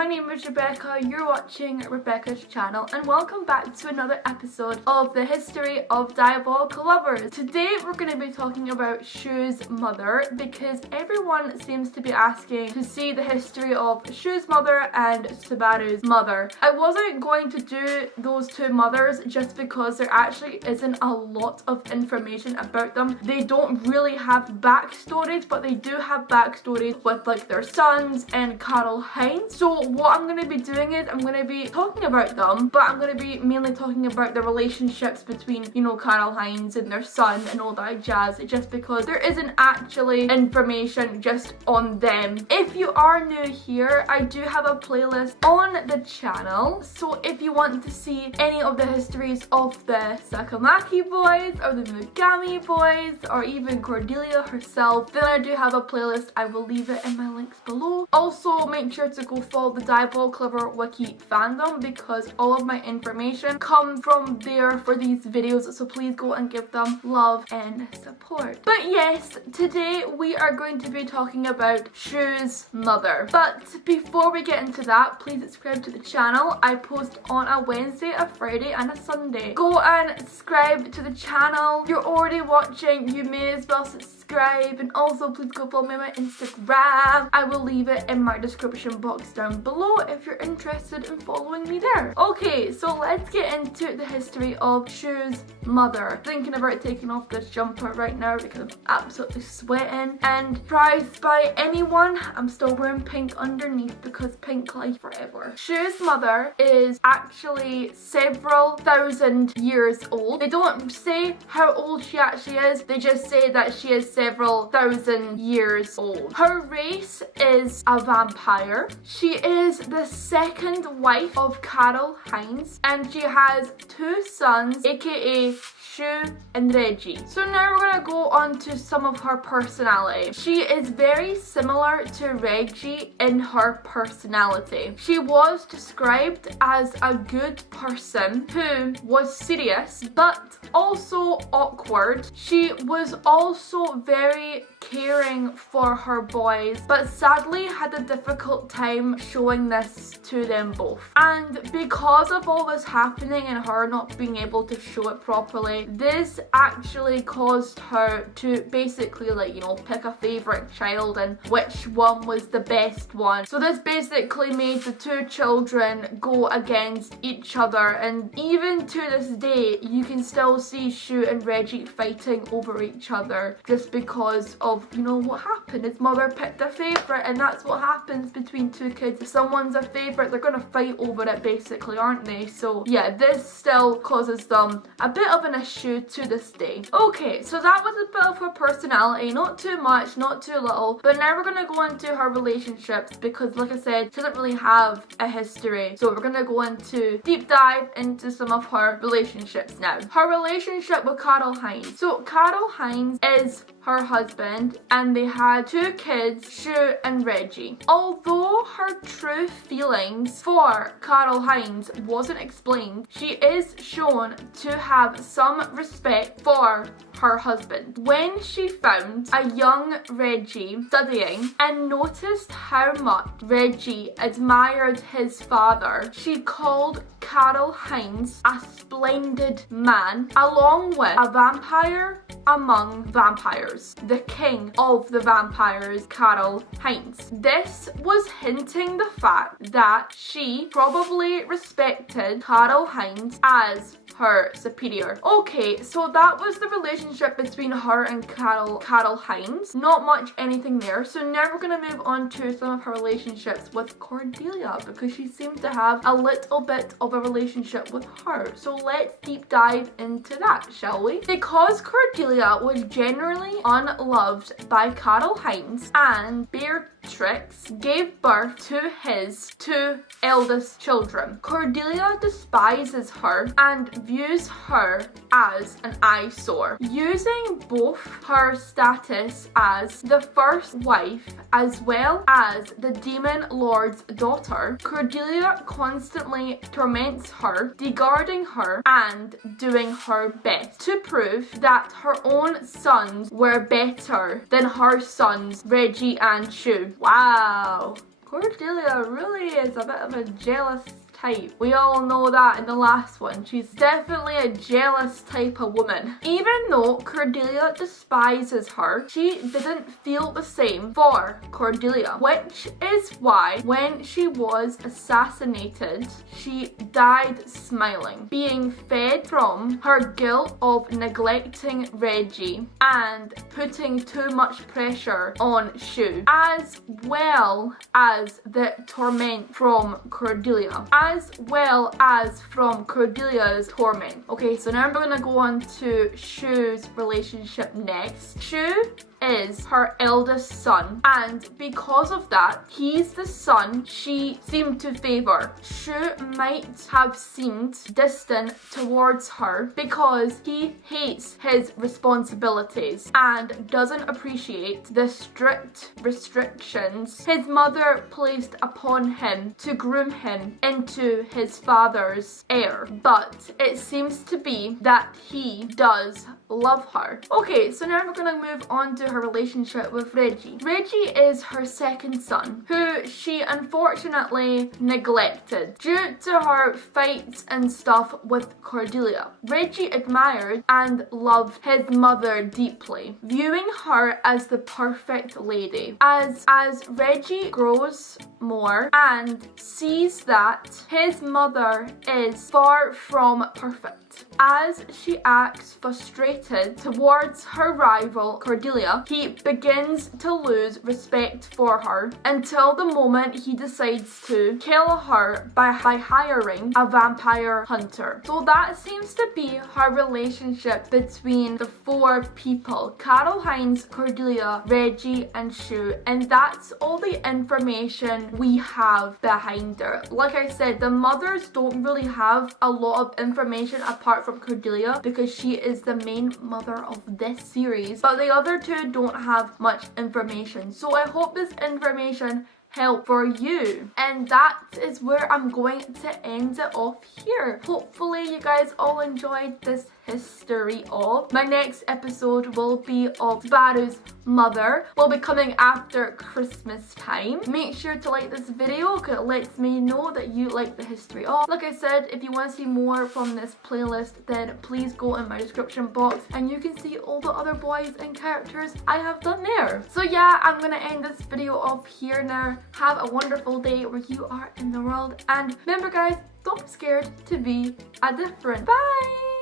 my name is Rebecca, you're watching Rebecca's channel, and welcome back to another episode of the history of Diabolik Lovers. Today we're going to be talking about Shu's mother because everyone seems to be asking to see the history of Shu's mother and Subaru's mother. I wasn't going to do those two mothers just because there actually isn't a lot of information about them. They don't really have backstories, but they do have backstories with like their sons and Karl Heinz. So what I'm going to be doing is I'm going to be talking about them, but I'm going to be mainly talking about the relationships between, you know, Karl Heinz and their son and all that jazz, just because there isn't actually information just on them. If you are new here, I do have a playlist on the channel, so if you want to see any of the histories of the Sakamaki boys or the Mugami boys or even Cordelia herself, then I do have a playlist. I will leave it in my links below. Also, make sure to go follow the Diabolik Lover wiki fandom because all of my information comes from there for these videos, so please go and give them love and support. But yes, today we are going to be talking about Shu's mother. But before we get into that, please subscribe to the channel. I post on a Wednesday, a Friday and a Sunday. Go and subscribe to the channel. If you're already watching, you may as well subscribe, and also please go follow me on my Instagram. I will leave it in my description box down below if you're interested in following me there. Okay, so let's get into the history of Shu's mother. Thinking about taking off this jumper right now because I'm absolutely sweating, and surprised by anyone, I'm still wearing pink underneath because pink life forever. Shu's mother is actually several thousand years old. They don't say how old she actually is, they just say that she is several thousand years old. Her race is a vampire. She is the second wife of Karl Heinz, and she has two sons, aka Shu and Reggie. So now we're gonna go on to some of her personality. She is very similar to Reggie in her personality. She was described as a good person who was serious but also awkward. She was also very caring for her boys, but sadly had a difficult time showing this to them both. And because of all this happening and her not being able to show it properly, this actually caused her to basically, like, you know, pick a favorite child and which one was the best one. So this basically made the two children go against each other, and even to this day you can still see Shu and Reggie fighting over each other just because of, you know, what happened. His mother picked a favorite, and that's what happens between two kids. If someone's a favorite, they're gonna fight over it basically, aren't they? So yeah, this still causes them a bit of an issue to this day. Okay, so that was a bit of her personality, not too much, not too little, but now we're gonna go into her relationships because, like I said, she doesn't really have a history, so we're gonna go into deep dive into some of her relationships now. Her relationship with Karl Heinz. So Karl Heinz is her husband, and they had two kids, Shu and Reggie. Although her true feelings for Karl Heinz wasn't explained, she is shown to have some respect for her husband. When she found a young Reggie studying and noticed how much Reggie admired his father, she called Karl Heinz a splendid man, along with a vampire among vampires, the king of the vampires, Karl Heinz. This was hinting the fact that she probably respected Karl Heinz as her superior. Okay, so that was the relationship between her and Karl Heinz. Not much anything there. So now we're gonna move on to some of her relationships with Cordelia because she seems to have a little bit of a relationship with her. So let's deep dive into that, shall we? Because Cordelia was generally unloved by Karl Heinz, and Beatrix gave birth to his two eldest children. Cordelia despises her and views her as an eyesore. Using both her status as the first wife as well as the demon lord's daughter, Cordelia constantly torments her, discarding her and doing her best to prove that her own sons were better than her sons Reggie and Shu. Wow. Cordelia really is a bit of a jealous type. We all know that in the last one. She's definitely a jealous type of woman. Even though Cordelia despises her, she didn't feel the same for Cordelia, which is why when she was assassinated, she died smiling, being fed from her guilt of neglecting Reggie and putting too much pressure on Shu, as well as the torment from Cordelia, as well as from Cordelia's torment. Okay, so now we're gonna go on to Shu's relationship next. Shu is her eldest son, and because of that, he's the son she seemed to favor. Shu might have seemed distant towards her because he hates his responsibilities and doesn't appreciate the strict restrictions his mother placed upon him to groom him into his father's heir. But it seems to be that he does love her. Okay, so now we're gonna move on to her relationship with Reggie. Reggie is her second son, who she unfortunately neglected due to her fights and stuff with Cordelia. Reggie admired and loved his mother deeply, viewing her as the perfect lady. As Reggie grows more and sees that his mother is far from perfect, as she acts frustrated towards her rival Cordelia, he begins to lose respect for her until the moment he decides to kill her by hiring a vampire hunter. So that seems to be her relationship between the four people: Carol Hines, Cordelia, Reggie, and Shu, and that's all the information we have behind her. Like I said, the mothers don't really have a lot of information apart from Cordelia because she is the main mother of this series, but the other two don't have much information. So I hope this information help for you, and that is where I'm going to end it off here. Hopefully you guys all enjoyed this history of. My next episode will be of Subaru's mother. Will be coming after Christmas time. Make sure to like this video because it lets me know that you like the history of. Like I said, if you want to see more from this playlist, then please go in my description box and you can see all the other boys and characters I have done there. So yeah, I'm gonna end this video off here now. Have a wonderful day where you are in the world, and remember guys, don't be scared to be a different. Bye!